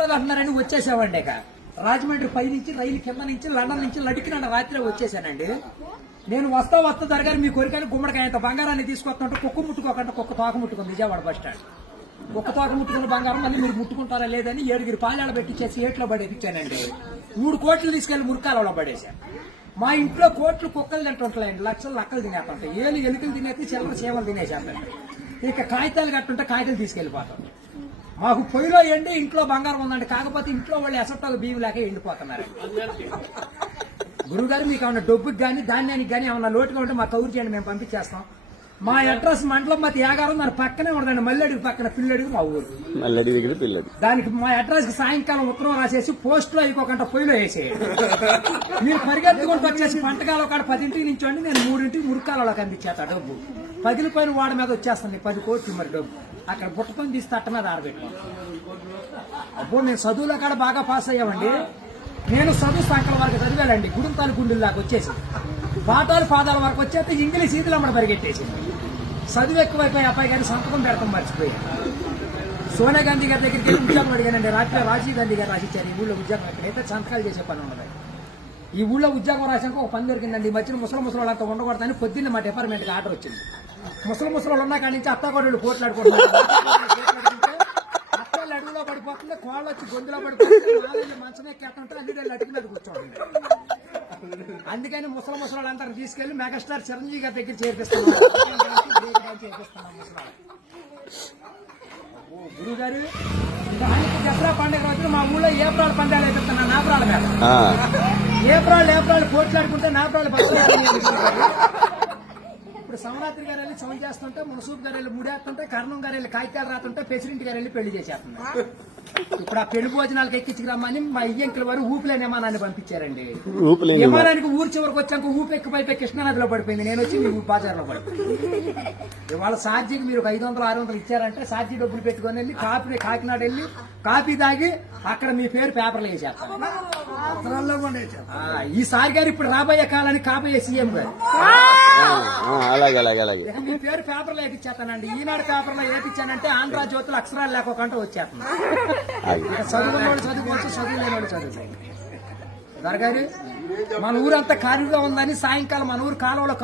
అంటున్నారని వచ్చేసామండి. ఇక రాజమండ్రి పై నుంచి రైలు కింద నుంచి లండన్ నుంచి లడికిన రాత్రి వచ్చేసానండి. నేను వస్తా దరగారు మీ కోరికని గుమ్మడికాయంత బంగారాన్ని తీసుకొస్తున్నట్టు కుక్క ముట్టుకోకుండా కుక్క తోక ముట్టుకుంది విజయవాడ బస్ స్టాండ్. కుక్క తోక ముట్టుకున్న బంగారం మళ్ళీ మీరు ముట్టుకుంటారా లేదని 7 పాలేళ్ళు పెట్టించేసి ఏట్లో పడేపించానండి. 3 కోట్లు తీసుకెళ్లి మురికాలలో పడేశాను. మా ఇంట్లో కోట్లు కుక్కలు తింటుంటాయండి, లక్షలు లక్కలు తినేస్తుంటాయి, ఎలుకలు తినేసి చిల్లర సేవలు తినేసేస్తాండి. ఇక కాగితాలు కట్టుంటే కాగితాలు తీసుకెళ్లిపోతాం. మాకు పొయ్యిలో ఎండి ఇంట్లో బంగారం ఉందండి, కాకపోతే ఇంట్లో వాళ్ళు ఎసట్టాలు బియ్యం లేక ఎండిపోతున్నారు. గురువుగారు మీకు ఏమన్నా డబ్బుకి కానీ ధాన్యానికి కానీ ఏమన్నా లోటుగా ఉంటే మా కౌరు చేయండి, మేము పంపించేస్తాం. మా అడ్రస్ మండలం మతి యాగారం దాని పక్కనే ఉండదండి, మల్లెడుగు పక్కన పిల్లడుగు మా ఊరు. దానికి మా అడ్రస్ కి సాయంకాలం ఉత్తరం రాసేసి పోస్ట్ లో అయిపోకుండా పొయ్యిలో వేసేయండి. మీరు పరిగెత్తుకుంటూ వచ్చేసి పంటకాలం కాడ 10 నుంచి నేను 3 మురికాలలోకి అందించేస్తా డబ్బు. పగిలిపోయిన వాడి మీద వచ్చేస్తాను 10 కోట్లు మరి డబ్బు. అక్కడ బుట్టతో తీసి తట్ట మీద ఆరబెట్టుకోండి. అప్పుడు నేను చదువులో కాడ బాగా పాస్ అయ్యామండి. నేను చదువు సంకల వరకు చదివాలండి, గుడుంతాలు గుండెల్లాగా వచ్చేసి పాఠాలు పాదాల వరకు వచ్చేస్తే ఇంగ్లీష్ ఈదులు అమ్మడ పరిగెట్టేసింది. చదువు ఎక్కువైపోయి అబ్బాయి గారి సంతకం పెడతాం మర్చిపోయాను. సోనియా గాంధీ గారి దగ్గరికి వెళ్ళి ఉద్యోగం అడిగానండి. రాత్రి రాజీవ్ గాంధీ గారు రాసిచ్చారు ఈ ఊళ్ళో ఉద్యోగం అయితే సంతకాలు చేసే పని ఉండదు. ఈ ఊళ్ళో ఉద్యోగం రాసాక ఒక పని దొరికిందండి. ఈ మధ్యన ముసలి వాళ్ళంతా ఉండకూడదని పొద్దున్న మా డిపార్ట్మెంట్కి ఆర్డర్ వచ్చింది. ముసలి ఉన్న కాడి నుంచి అత్తాకోడళ్ళు పోట్లాడుకుంటున్నారు. అత్తలు అడుగులో పడిపోతుంది, కోళ్ళు వచ్చి గొంతులో పడిపోతుంది, మంచం ఎక్కేస్తుంటే అల్లుడళ్ళు అటుకు మీద కూర్చోండి. అందుకని ముసలి వాళ్ళంతా తీసుకెళ్లి మెగాస్టార్ చిరంజీవి గారి దగ్గర చేర్పిస్తున్నాం. గురువు గారు దసరా పండుగ రోజున మా ఊళ్ళో ఏప్రాల్ పందాలు వేపిస్తున్నా నాపరాల మీద. ఏప్రాల్ పోట్లాడుకుంటే నాపరాలు ఇప్పుడు సమరాత్రి గారు వెళ్ళి చౌన్ చేస్తుంటే, మునసూప్ గారు వెళ్ళి ముడేస్తుంటే, కర్ణం గారు వెళ్ళి కాగితాలు రాస్తుంటే, ప్రెసిడెంట్ గారు వెళ్ళి పెళ్లి చేసేస్తున్నారు. ఇప్పుడు ఆ పెళ్లి భోజనాలకు ఎక్కించుకురమ్మని మా ఇయ్యంకుల వారు ఊపిలేని విమానాన్ని పంపించారండి. విమానానికి ఊరు చివరికి వచ్చాక ఊపి ఎక్కిపోయి కృష్ణానదిలో పడిపోయింది. నేను వచ్చి మీ బాజార్లో పడిపోయింది. ఇవాళ ఛార్జీకి మీరు 500-600 ఇచ్చారంటే ఛార్జీ డబ్బులు పెట్టుకొని వెళ్ళి కాకినాడ వెళ్ళి కాఫీ తాగి అక్కడ మీ పేరు పేపర్లు వేసేస్తాను. ఈసారి గారు ఇప్పుడు రాబోయే కాలానికి కాబోయే సీఎం గారు మీ పేరు పేపర్లో వేపించేస్తానండి. ఈనాడు పేపర్లో వేపించానంటే ఆంధ్ర జ్యోతులు అక్షరాలు లేకోకుండా వచ్చేస్తాను. చదువుకున్నవాడు చదువుకోవచ్చు, చదువులేనివాడు చదువు. దర్గారు మన ఊరంతా ఖాళీగా ఉందని సాయంకాలం మన ఊరు కాలంలో